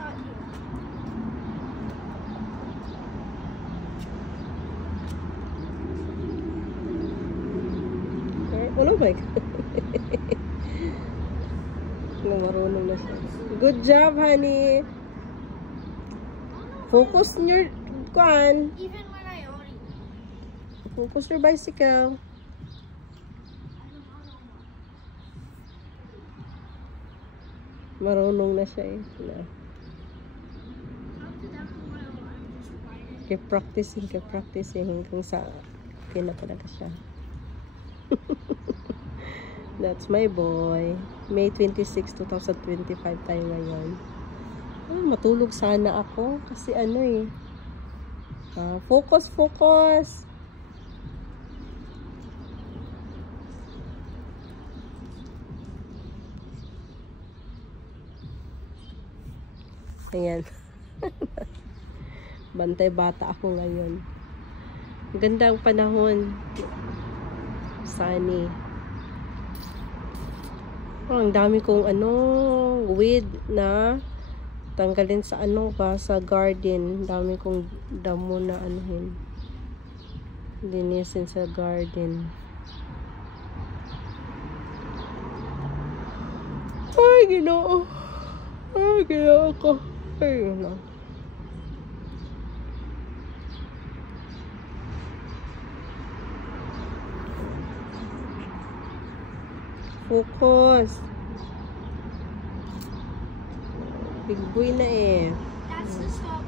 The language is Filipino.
out here. Oh my God. Marunong na siya. Good job, honey. Focus on your kwan. Even when I own it. Focus your bicycle. Marunong na siya eh. Keep practicing hanggang sa okay na talaga siya. That's my boy. May 26, 2025 tayo ngayon. Matulog sana ako kasi ano eh. Focus. Ayan. Bantay bata ako ngayon. Ganda ang panahon. Sunny. Ang dami kong weed na tanggalin sa sa garden. Dami kong damo na linisin sa garden. Ay, Ginoo ko. Ay, yun. Focus. Big boy na eh. That's the small